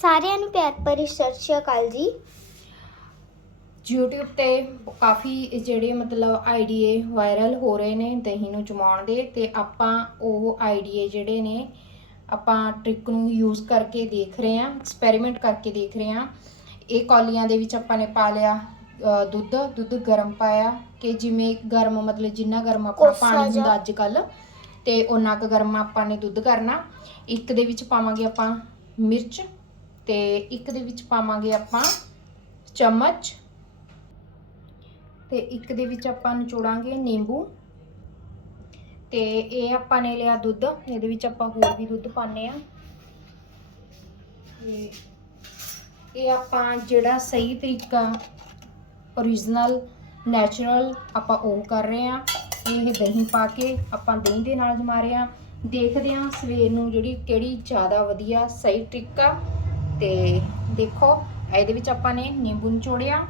ਸਾਰਿਆਂ ਨੂੰ ਪਿਆਰ ਭਰੀ ਸਤਿ ਸ਼੍ਰੀ ਅਕਾਲ ਜੀ। YouTube ਤੇ ਕਾਫੀ ਜਿਹੜੇ ਮਤਲਬ ਆਈਡੀਏ ਵਾਇਰਲ ਹੋ ਰਹੇ ਨੇ ਦਹੀਂ ਨੂੰ ਜਮਾਉਣ ਦੇ ਤੇ ਆਪਾਂ ਉਹ ਆਈਡੀਏ ਜਿਹੜੇ ਨੇ ਆਪਾਂ ਟ੍ਰਿਕ ਨੂੰ ਯੂਜ਼ ਕਰਕੇ ਦੇਖ ਰਹੇ ਹਾਂ ਐਕਸਪੈਰੀਮੈਂਟ ਕਰਕੇ ਦੇਖ ਰਹੇ ਹਾਂ। ਇਹ ਕੌਲੀਆਂ ਦੇ ਵਿੱਚ ਆਪਾਂ ਨੇ ਪਾ ਲਿਆ ਦੁੱਧ ਦੁੱਧ ਗਰਮ ਪਾਇਆ ਕਿ ਜਿਵੇਂ ਗਰਮ ਮਤਲਬ ਜਿੰਨਾ ਗਰਮ ਆਪਣਾ ਕੋਸਾ ਪਾਣੀ ਜਿਹਾ। ਹੁੰਦਾ ਅੱਜ ਕੱਲ ਤੇ ਉਹਨਾਂ ਕੁ ਗਰਮ ਆਪਾਂ ਨੇ ਦੁੱਧ ਕਰਨਾ। ਇੱਕ ਦੇ ਵਿੱਚ ਪਾਵਾਂਗੇ ਆਪਾਂ ਮਿਰਚ ਤੇ ਇੱਕ ਦੇ ਵਿੱਚ ਪਾਵਾਂਗੇ ਆਪਾਂ ਚਮਚ ਤੇ ਇੱਕ ਦੇ ਵਿੱਚ ਆਪਾਂ ਨਿਚੋੜਾਂਗੇ ਨਿੰਬੂ ਤੇ ਇਹ ਆਪਾਂ ਨੇ ਲਿਆ ਦੁੱਧ, ਇਹਦੇ ਵਿੱਚ ਆਪਾਂ ਹੋਰ ਵੀ ਦੁੱਧ ਪਾਣੇ ਆ ਤੇ ਇਹ ਆਪਾਂ ਜਿਹੜਾ ਸਹੀ ਤਰੀਕਾ origignal ਨੈਚੁਰਲ ਆਪਾਂ ਉਹ ਕਰ ਰਹੇ ਆ ਇਹ ਦਹੀਂ ਪਾ ਕੇ ਆਪਾਂ ਦਹੀਂ ਦੇ ਨਾਲ ਜਮਾ ਰਹੇ ਆ ਦੇਖਦੇ ਆ ਸਵੇਰ ਨੂੰ ਜਿਹੜੀ ਕਿਹੜੀ ਜ਼ਿਆਦਾ ਵਧੀਆ ਸਹੀ ਟ੍ਰਿਕ ਆ ਤੇ ਦੇਖੋ ਇਹਦੇ ਵਿੱਚ ਆਪਾਂ ਨੇ ਨਿੰਬੂ ਨਿਚੋੜਿਆ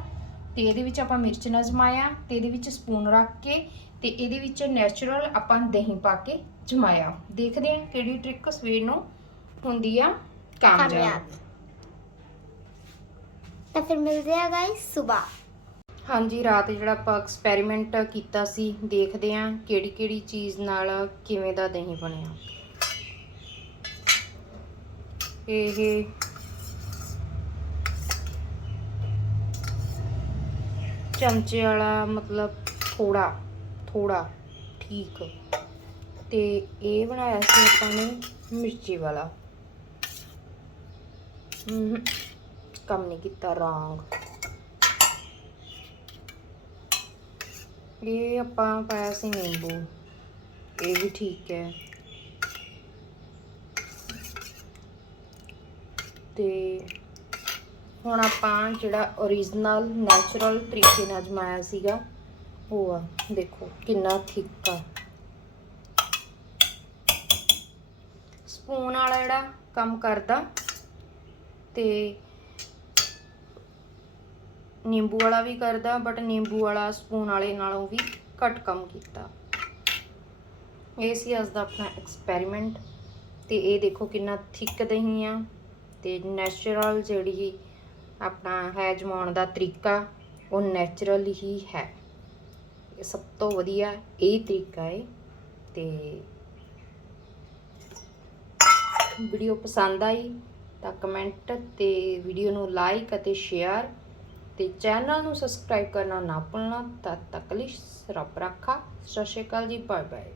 ਤੇ ਇਹਦੇ ਵਿੱਚ ਆਪਾਂ ਮਿਰਚ ਨਾ ਜਮਾਇਆ ਤੇ ਇਹਦੇ ਵਿੱਚ ਸਪੂਨ ਰੱਖ ਕੇ ਤੇ ਇਹਦੇ ਵਿੱਚ ਨੈਚੁਰਲ ਆਪਾਂ ਦਹੀਂ ਪਾ ਕੇ ਜਮਾਇਆ। ਦੇਖਦੇ ਹਾਂ ਕਿਹੜੀ ਟ੍ਰਿਕ ਸਵੇਰ ਨੂੰ ਹੁੰਦੀ ਆ ਕਾਮਯਾਬ। ਕਾਮਯਾਬ। ਤਾਂ ਫਿਰ ਮਿਲਦੇ ਆ ਗਾਇਸ ਸਵੇਰ। ਹਾਂਜੀ ਰਾਤ ਜਿਹੜਾ ਆਪਾਂ ਐਕਸਪੈਰੀਮੈਂਟ ਕੀਤਾ ਸੀ ਦੇਖਦੇ ਹਾਂ ਕਿਹੜੀ ਕਿਹੜੀ ਚੀਜ਼ ਨਾਲ ਕਿਵੇਂ ਦਾ ਦਹੀਂ ਬਣਿਆ। ਇਹ ਚਮਚੇ ਵਾਲਾ ਮਤਲਬ ਥੋੜਾ ਥੋੜਾ ਠੀਕ। ਤੇ ਇਹ ਬਣਾਇਆ ਸੀ ਆਪਾਂ ਨੇ ਮਿਰਚੀ ਵਾਲਾ। ਕੰਮ ਨਹੀਂ ਕੀਤਾ, ਰੋਂਗ। ਇਹ ਆਪਾਂ ਪਾਇਆ ਸੀ ਨਿੰਬੂ। ਇਹ ਵੀ ਠੀਕ ਹੈ। ਤੇ ਹੁਣ ਆਪਾਂ ਜਿਹੜਾ origignal ਨੈਚੁਰਲ ਤਰੀਕੇ ਨਾਲ ਜਮਾਇਆ ਸੀਗਾ, ਉਹ ਆ, ਦੇਖੋ ਕਿੰਨਾ ਥਿੱਕ ਆ। ਸਪੂਨ ਵਾਲਾ ਜਿਹੜਾ ਕੰਮ ਕਰਦਾ, ਤੇ ਨਿੰਬੂ ਵਾਲਾ ਵੀ ਕਰਦਾ ਬਟ ਨਿੰਬੂ ਵਾਲਾ ਸਪੂਨ ਵਾਲੇ ਨਾਲੋਂ ਵੀ ਘੱਟ ਕੰਮ ਕੀਤਾ। ਇਹ ਸੀ ਅੱਜ ਦਾ ਆਪਣਾ ਐਕਸਪੈਰੀਮੈਂਟ ਤੇ ਇਹ ਦੇਖੋ ਕਿੰਨਾ ਥਿੱਕ ਦਹੀਂ ਆ, ਤੇ ਨੈਚੁਰਲ ਜਿਹੜੀ ਆਪਣਾ ਹੈ ਜਮਾਉਣ ਦਾ ਤਰੀਕਾ, ਉਹ ਨੈਚੁਰਲ ਹੀ ਹੈ। ਸਭ ਤੋਂ ਵਧੀਆ ਇਹ ਤਰੀਕਾ ਹੈ ਤੇ ਵੀਡੀਓ ਪਸੰਦ ਆਈ ਤਾਂ ਕਮੈਂਟ ਤੇ ਵੀਡੀਓ ਨੂੰ ਲਾਈਕ ਅਤੇ ਸ਼ੇਅਰ ਤੇ ਚੈਨਲ ਨੂੰ ਸਬਸਕ੍ਰਾਈਬ ਕਰਨਾ ਨਾ ਭੁੱਲਣਾ, ਤਦ ਤੱਕ ਲਈ ਰੱਬ ਰੱਖਾ। ਸਤਿ ਸ਼੍ਰੀ ਅਕਾਲ ਜੀ ਬਾਏ ਬਾਏ